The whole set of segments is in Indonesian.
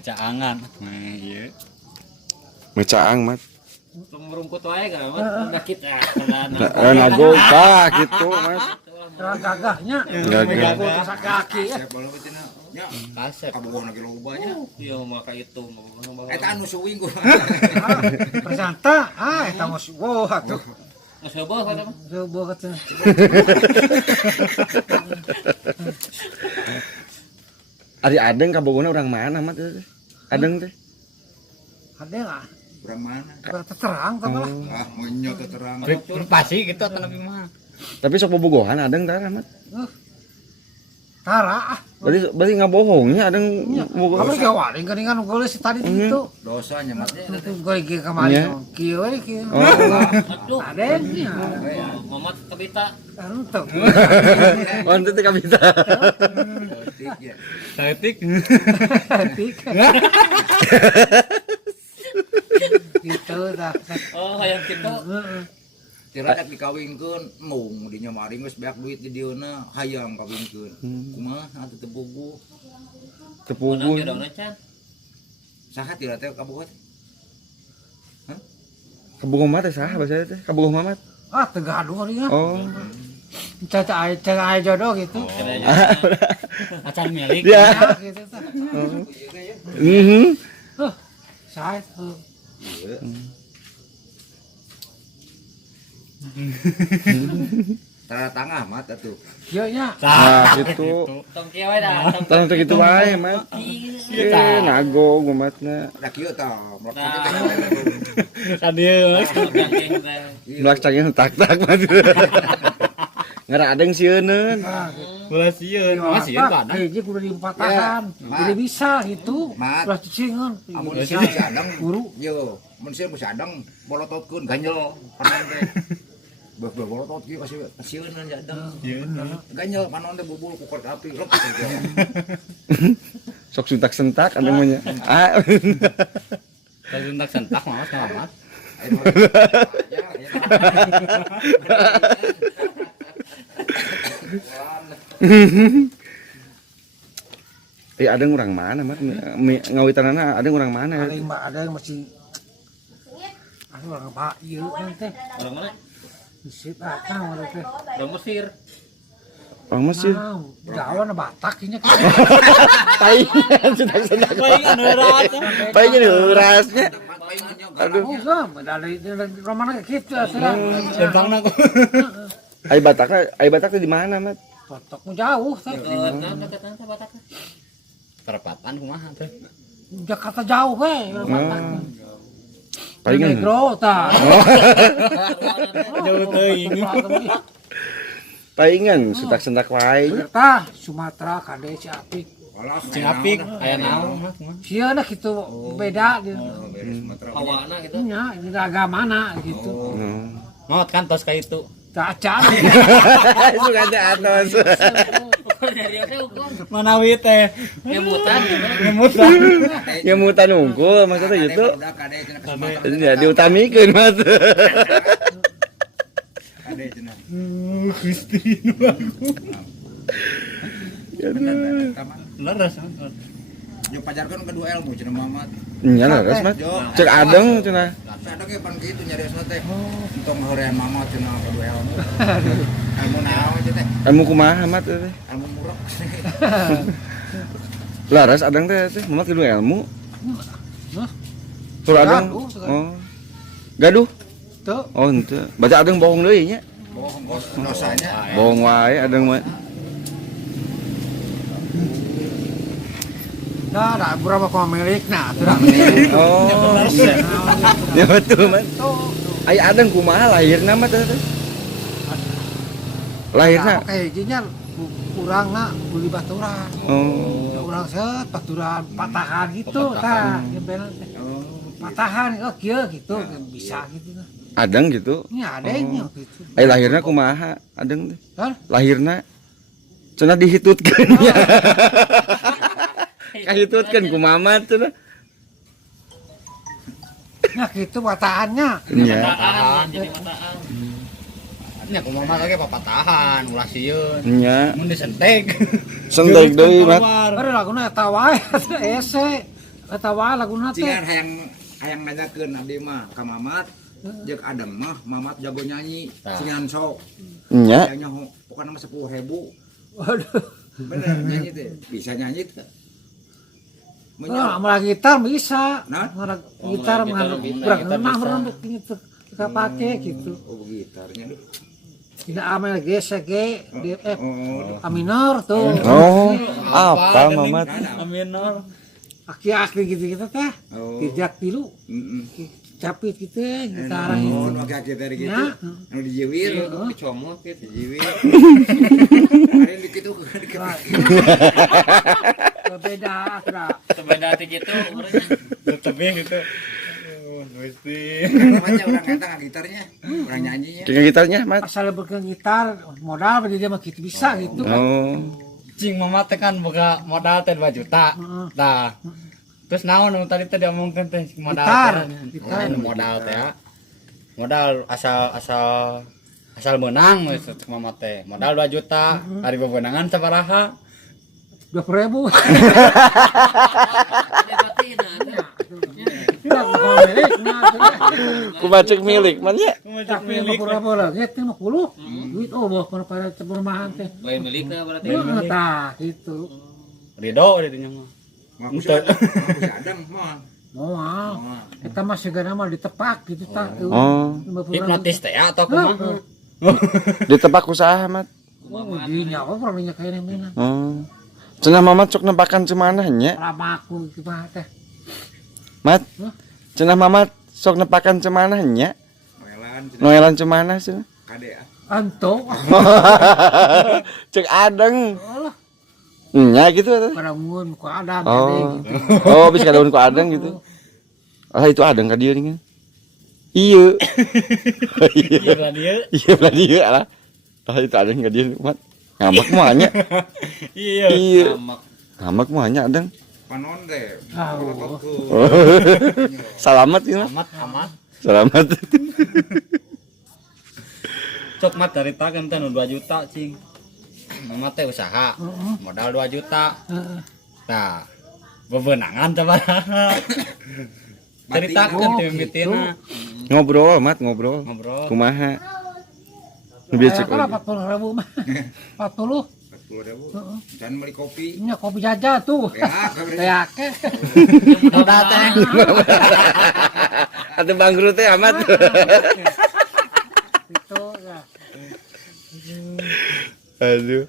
Caangan. Nah, iya. Mecaang mat. Rumput wae kan, udah kita. Nago tah gitu mas. Gagahnya. Gagah. Botak kaki ya. Kasep. Kabogona ge lobanya. Iya maka itu. Eta anu suwing gua. Presanta, eta mah wah atuh. Geus heueuh kata mah. Coba kata. Ari adeng kabogona urang mana mat teh? Adeng teh. Ada enggak? Urang mana? Terang tah lah. Ah, monyo terang. Pasti gitu atau lebih mah. Tapi sok bobogohan adeng tah mat. Tara ah. Berarti ngabohongnya adeng bobogohan. Apa gawaring kan geus tadi itu. Dosanya matnya. Itu gue ge kamari. Kieu we kieu. Aduh. Ada nya. Mamat kabita. Anu tuh. Oh, itu teh kabita. Saetik. Tik. Gitu dah. Oh, hayang kitu. Heeh. Tiradak dikawinkeun mung dinya mari geus beak duit di dieuna hayang kawinkeun. Kumaha atuh teu puguh. Tepuguh. Jodohna can. Saha tira teh kabogot? Kabogoh mah teh saha bahasa teh? Kabogoh mamat. Ah tegaduh ari ya. Oh. Caca ay jodoh gitu. Acan milik. Ya. Ya gitu tah. Mhm. Saya tuh. Tara tangah mat atuh. Kieu nya. Nah, gitu. Tong kieu we dah. Tong teh kitu wae mat. Nago gumatna. Da kieu tah, mlak Sadio. Blak cangin tak-tak mat. Ngara adeng sieuneun. Bola sieun. Masih Pak, kan. hiji kudu diempatakan. Jadi bisa gitu. Mat. Ulah cicingeun. Amun sia sadang Guru. yo, mun sia sadang bolototkeun ganjel panon teh. Bolotot kieu kasieun jadang. Ganjel panon teh bubul ku korek api lep. Sok sentak-sentak adeng mah nya. Ah. Sentak mah selamat. Adeng urang mana mat? Ngawitanana adeng urang mana? Ada yang ada yang masih orang Pak ieu teh. Orang mana? Sip akang urang teh. Orang Mesir. Orang Mesir. Jawa na Batak nya. Paingan sentak-sentak. Paingan uras. Paingan urasnya. Aduh. Oh, dari romana kitu asal. Tentangna kok. Ai Batak di mana, Mat? Batak mu jauh teh. Kata Batak. Perapatan kumaha teh? Jakarta jauh we Batak. Paingan. Negro tah. Jauh teuing. Paingan sentak-sentak wae. Tah Sumatera kade si Apik. Sing apik aya naon mah. Sieuna kitu beda gitu. Awana gitu. Nya ini agamana gitu. Ngot kan tos ka itu. Caca. Itu kata atos. Manawi teh Ngemutan gitu. ngemutan. Ngemutan unggul maksudnya gitu. Ya diutamikeun, Mas. Kade cenah. Gusti nu leres. Yo pajarkeun kedua ilmu cenah Mamat. Nya leres, Mas. Cek adeng cenah. Sadang ge pan kitu nyariosna teh. Entong horean Mamat cenah kedua ilmu. Ilmu naon teh? Ilmu kumaha, Mat teh? Ilmu murah. Laras adeng teh, Mamat kudu ilmu. Hah? Tur adeng. Oh. Gaduh. Tuh. Oh, henteu. Berarti adeng bohong deui nya. Bohong dosanya. Bohong wae adeng mah. Nah, ada berapa pemilik nah, tuh. Oh. Ya betul, Man. Ai adeng kumaha lahirna mah teh? Lahirna. Kayak jinya kurangna beli baturan. Oh. Urang set baturan patahan gitu tah, gembelan teh. Patahan oh kieu gitu bisa gitu tah. Adeng gitu. Nya ada nya gitu. Ai lahirna kumaha adeng teh? Hah? Lahirna cenah dihitutkeun nya. Kahitutkeun ku Mamat cenah. Nah gitu patahannya. Nya. Mataan jadi mataan. Nya kumaha lagi papatahan ulah sieun. Nya. Mun disentek. Sentek deui, Mat. Ada laguna eta wae ese. eta wae laguna teh. Cian hayang nanyakeun abdi mah ka Mamat. Jeung Adem mah Mamat jago nyanyi, singan sok. Nya. Yang nyaho pokona mah 10.000. Waduh. Bener nyanyi teh. Bisa nyanyi teh. Oh, malah gitar bisa. Nah? Malah gitar mah kurang enak merem gitu. Kita pakai gitu. Oh gitarnya tuh. Tidak amel G, C, G, D, F, A minor tuh. Oh, apa Mamat? Aminor. Aki-aki gitu-gitu teh. Oh. Tijak tilu. Heeh. Capit gitu gitar gitu. Oh, nu kaki tadi gitu. Ya. Anu dijiwir, Dicomot gitu. dijiwir. Ada dikit tuh, dikit. Beda, ada. Sebeda hati gitu umurnya. Tapi gitu. Mesti. Namanya orang eta gitarnya, orang nyanyinya. Dengan gitarnya, Mat. Asal berkeun gitar modal berarti dia mah gitu bisa gitu kan. Oh. Cing mama teh kan boga modal teh 2 juta. Tah. Terus naon nu tadi teh diomongkeun teh modal Gitar. teh. Gitar. Modal teh ya. Modal asal menang we cek mama teh. Modal 2 juta, hari bebenangan sabaraha? 20.000. Ada batina. Tidak kalau milik nah. Kubacek milik, man ya. Tapi 50.000 lah, ya 50. Duit oh pada perumahan teh. Lain miliknya berarti. Tah gitu. Ridho di dinya mah. Aku sadang mah. Moal. Eta mah segana mah ditepak gitu tah. Oh. Hipnotis teh atau kumaha? Ditebak usaha, Mat. Oh, dinya apa perlunya kayak mana? Oh. Cenah Mamat sok nebakan cumanah nya. Lama aku gimana teh. Mat. Cenah Mamat sok nepakan cumanah nya. Noelan cumanah cenah. Kade ah. Anto. Cek adeng. Allah. Nya gitu atuh. Pada mun ku ada Oh. gitu. Oh, bisa kadaun ku adeng gitu. Ah itu adeng ka dieu nih. Iya. Iya lah dia. Iya belah dieu alah. Ah itu adeng ka dieu, Mat. Ngambek mah nya. Iya. Iya. Amak. Ngambek mah nya adeng. Panon teh. Oh. Selamat ini. Amat. Selamat. Cok mat dari tagan teh 2 juta cing. Mama teh usaha. Modal 2 juta. Nah, bebenangan sabaraha? Ceritakeun teh mimitina. Ngobrol, Mat, ngobrol. Ngobrol. Kumaha? Nu bieu cek Kalau lagi. 40.000 mah. 40. 40.000. Dan beli kopi. Nya kopi jaja tuh. Ya, kabeh. Kayak ke. Modal teh. Atuh bangkrut teh amat. Itu ya. Aduh.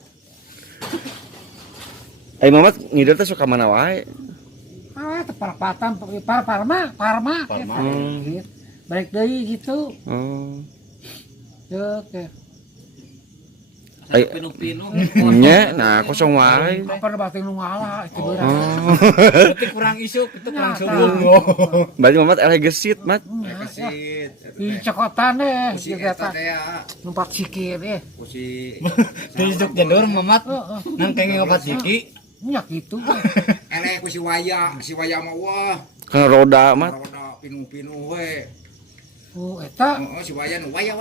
Ai Mamat ngidul teh suka mana wae. Ah, teparpatan parma. Gitu. Balik deui gitu. Oh. Cek ya. Ai Pinu-pinu. nya nah kosong wae. Apa na bating nu ngalah itu beurang. Oh. Berarti kurang isuk itu kurang subuh. Berarti Mamat eleh gesit, Mat. Kasih. Di cokotan deh, Kusi juga eta tak teh ya. numpak sikir deh. Kusi. Di isuk jalur mamat. Nang kenging obat siki. Nya gitu. Eleh kusi waya, si waya mah wah. Kan roda, Mat. Roda pinu-pinu we. Oh, eta Oh, si waya nu waya.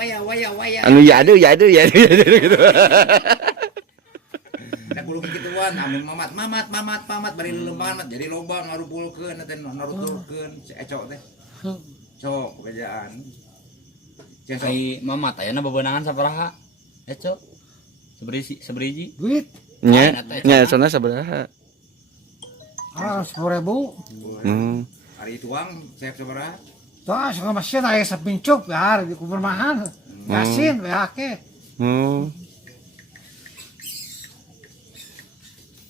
Anu ya aduh gitu. Nek belum gituan, amun mamat bari leulemban jadi loba ngarupulkeun teh narutulkeun si ecok teh. Cok pekerjaan. Cek Ai mamat ayeuna bebenangan sabaraha? Eco. Seberiji. duit. Nya sana sabaraha? Ah, 10.000. hari tuang saya sabaraha? Tuh, suka masih aya sapincuk ya di perumahan. Gasin we ake.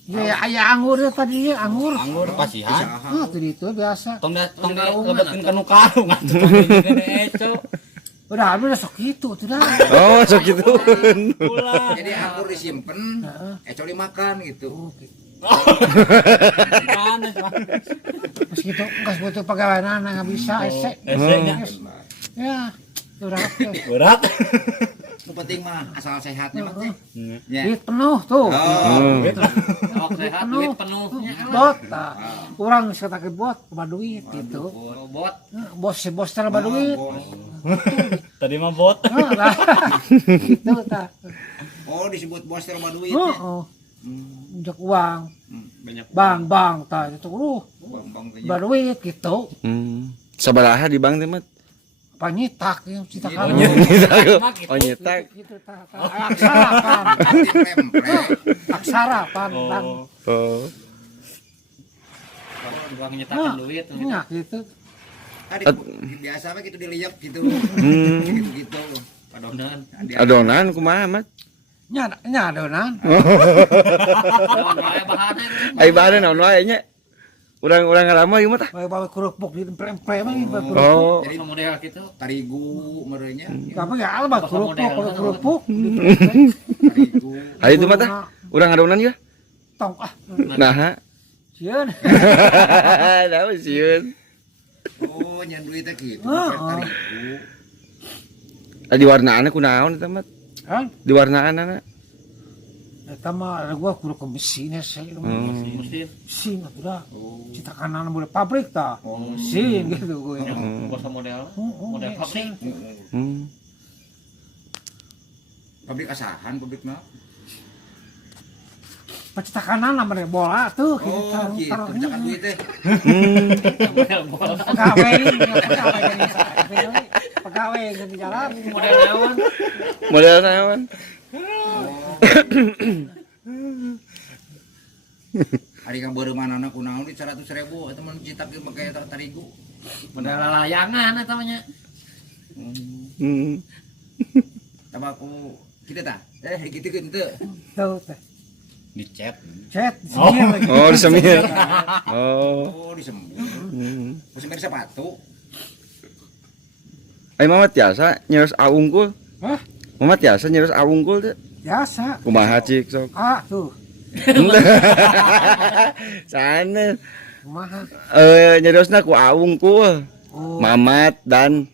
Ya aya anggur ya tadi ya, anggur. Anggur pasihan. Ah, tadi itu biasa. Tong lebetin kanu karung atuh gede Eco. Udah habis sok gitu tuh dah. Oh, sok gitu. Jadi anggur disimpen, ecok dimakan gitu. Panas. Terus gitu enggak butuh pegawaian enggak bisa ese. Esenya Ya, berat. berat. Yang penting mah asal sehatnya mah teh. Ya. Duit penuh tuh. Oh, sehat duit penuh. Bot, kurang sekatake bot, coba duit gitu. Bot. Bos teh coba duit. Tadi mah bot. Lah. Gitu tah. Oh, disebut bos terima duit. Oh. Unjuk uang. Banyak. Bang tah itu bang teh. Baduit gitu. Sabaraha di bank teh mat? Panyitak yang cita Oh, kan. Oh nyetak. Gitu aksara pan. Aksara pan. Oh. Uang nyetakan duit. Nya gitu. Tadi biasa mah gitu diliyak gitu. Gitu. Padonan. Adonan kumaha mat? Nya adonan. Bahannya bahannya. Ai bahanna naon wae nya? Urang-urang ngaramah ieu mah tah. Bawa kerupuk di emple-emple mah kerupuk. Oh. Jadi model gitu. Tarigu merenya. Kamu ya alba kerupuk. Tarigu. Hari itu mah tah. Urang adonan ya? Tong ah. Nah. Sieun. Dah sieun. Oh, nyan duit teh gitu. Heeh. Tarigu. Di warnaanna kunaon eta mat? Kan? Di warnaanna. Eta mah ada gua kudu ke mesinnya saya. Mesin. Mesin udah. Cita kanan boleh pabrik tah. Mesin gitu gue. Bosa model. Model pabrik. Pabrik asahan pabrik mah. Cita kanan namanya bola tuh. Oh, gitu. Misalkan duit teh. Model bola. Pegawai ganti jalan. Model naon? Model naon? Ari ka beureuh manana kunaon di 100.000 eta mah citak ge make tarigu. Model layangan eta mah nya. Tabaku kitu tah. Gitukeun teu. Tuh teh. Dicet. Cet sini lagi. Oh, disemir. Oh. Oh, disembur. Semir sepatu. Ai mama tiasa nyeros aungkul. Hah? Mama tiasa nyeros aungkul teh. Biasa. Kumaha cik sok? Ah tuh. Sana. Kumaha. Nyerosna ku aungkul. Oh. Mamat dan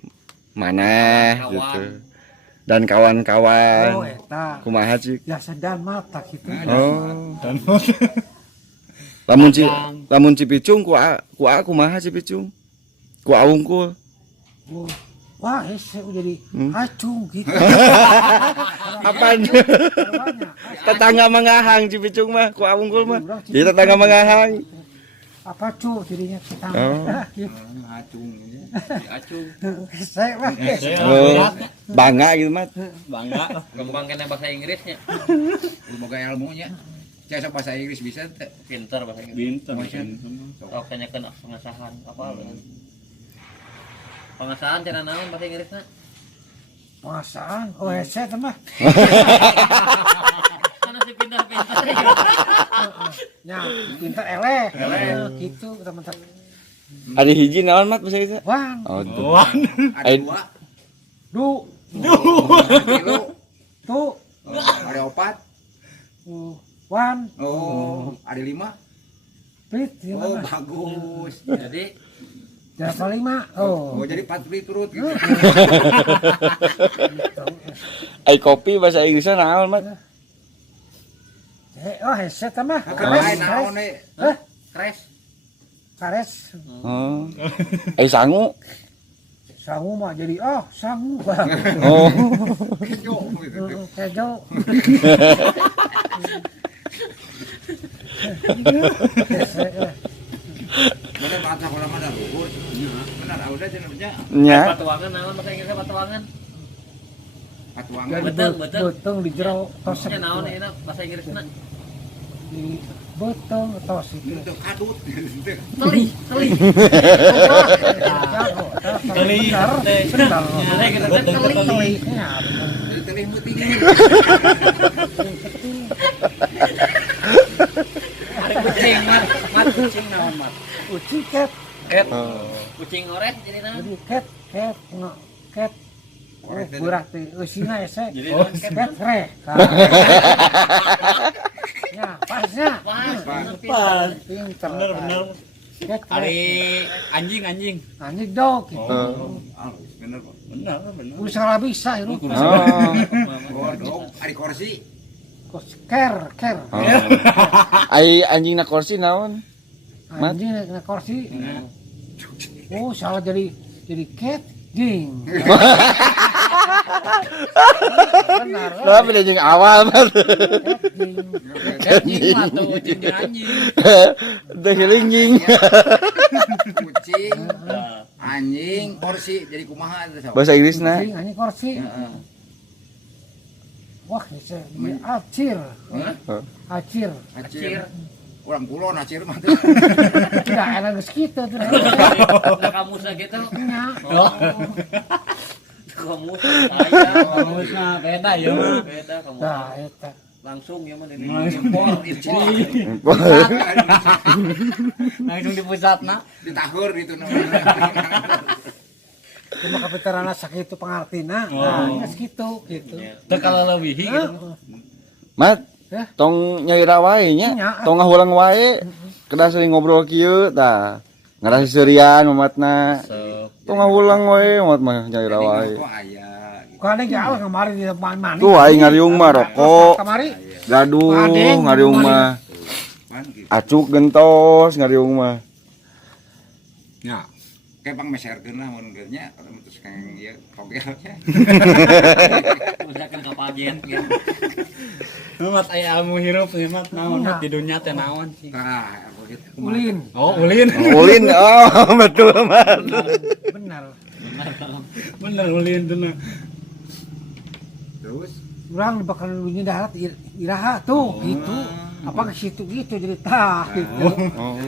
maneh Kawan. gitu. Dan kawan-kawan. Oh eta. Kumaha cik? Biasa dan mata gitu. Oh. Dan Lamun Cipicung kumaha Cipicung? Ku aungkul. Oh. Wah, saya jadi acung gitu. Apaan? Tetangga mengahang Cipicung mah, ku aungkul mah. Jadi tetangga mengahang. Apa cu jadinya kita. Oh. Acung. Acung. Saya mah. Oh, bangga gitu mah. bangga. Gampang kena bahasa Inggrisnya. Boga ilmunya. Saya sok bahasa Inggris bisa teh. Pintar bahasa Inggris. Binten. Oh, kayaknya kena pengesahan apa pengesahan cara naon bahasa Inggrisnya? Pengasaan. Oh, saya mah. Mana sih pintar-pintar. Ya, pintar eleh. Gitu teman-teman. Ada hiji naon mat bahasa itu? Wang. Oh, tuh. Wan. Ada dua. Du. Kilo. Tu. Ada opat. Wan. Oh, ada 5. Plit. Oh, Gimana? bagus. Jadi Berapa 5? Oh. Oh, jadi 4 plit turut gitu. Ai kopi bahasa Inggrisnya naon mat? Oh, headset mah. Kain naon we? crash. Kares. Oh. Ai sangu. Sangu mah jadi sangu. Oh. Kejo gitu. Kejo. Mana bahasa kalau mana luhur. Benar, udah cenah Nya. Patuangan naon bahasa Inggrisnya patuangan. patuangan. Jadi Betul, betul. beteng di jero tos. Maksudnya naon ini bahasa Inggrisnya? Di beteng tos itu. Itu kadut. Teli, teli. Jago. Teli. Benar. Mana kita teh teli. Teli. Ya, Dari teli muting. Kucing mat kucing naon mat. Uci cat. Cat. Kucing orek jadi naon? Jadi cat cat. Berat teh eusina ese. Jadi Cat re. Ya, pasnya. Pas. Pintar. Bener. Cat Ari anjing. Anjing dog gitu. Ah, bener kok. Bener. Udah salah bisa itu. Oh. Godok, ari kursi. Ker. Oh. Ai anjing na kursi naon? Anjing na kursi. Oh, salah jadi cat ding. Benar. Tapi dia jeung awal mah. Anjing mah tuh kucing jeung anjing. Teh lingging. Kucing, anjing, porsi jadi kumaha itu. Bahasa Inggrisna. Ini kursi. Heeh. Wah, bisa acir. Acir. Acir. Urang kulon acir mah. Tidak enak geus kitu tuh. Nah kamu sakitu. Nya. Kamu saya. Kamu mah beda ya mah. Beda kamu. Nah, eta. Langsung ya mah ini. Impor. Langsung di pusatna. Ditahur gitu namanya. Cuma kapiterana sakitu pangartina. Nah, geus kitu gitu. Teu kalelewihi gitu. Mat, Ya. tong nyaira wae nya, Nya. tong ngahulang wae. Kedah sering ngobrol kieu tah. Ngarasi seurian mamatna. Sok. Tong ngahulang wae mamat mah nyaira wae. Kok aya gitu. Kane ge Allah kemari di mana? Tuh aing ngariung mah rokok, Kamari. gaduh Adeng, ngariung mah. Pan gitu. Acuk gentos ngariung mah. Ya. Kayak pang meserkeun lah mun geus nya terus kang ieu togel nya. Udah kan kapaget ya. Mat aya ilmu hirup ieu mah naon Nah. di dunya teh naon sih. Tah, aku gitu. Ulin. Oh, ulin. Ulin, oh betul Mat. Benar. Bener ulin tuh nah. Terus Urang bakal lunya darat iraha tuh gitu. Apa ke situ gitu jadi tah gitu. Oh.